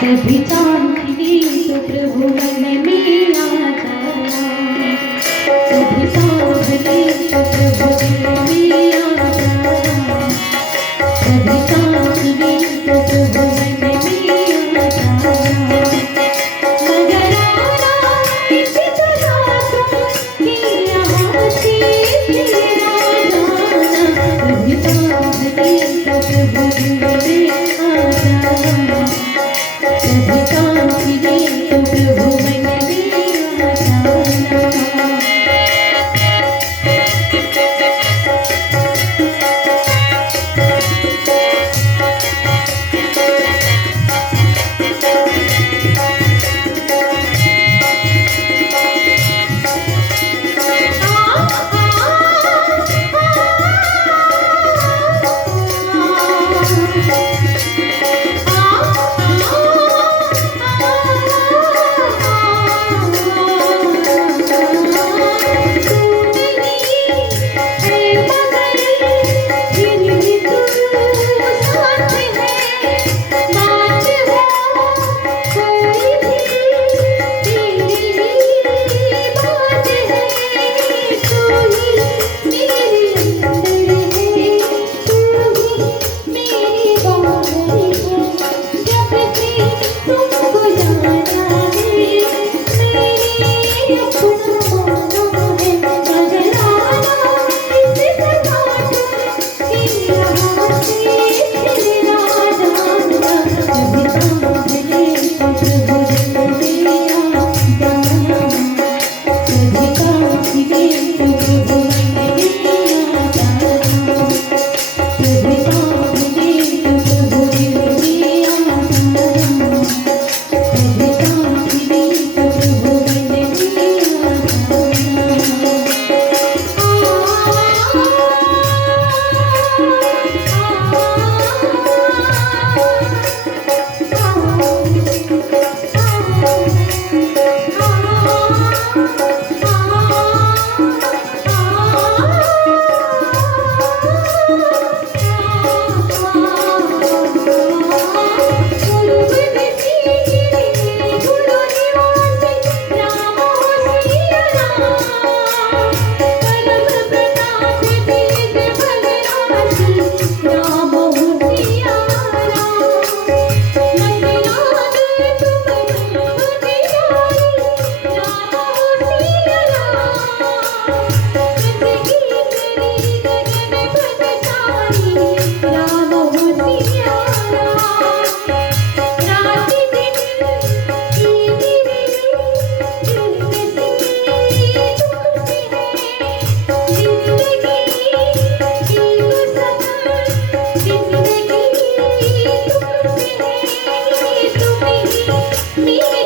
कभी चांदनी तो प्रभु मन में आता, कभी सांभले तो प्रभु दिल में आता, कभी चांदनी तो प्रभु मन में आता, मगर आना इस तरह तुम कि यहाँ से मेरा जाना, कभी सांभले तो प्रभु दिल में आता, कभी कांतिले तो प्रभु मन में आता। Me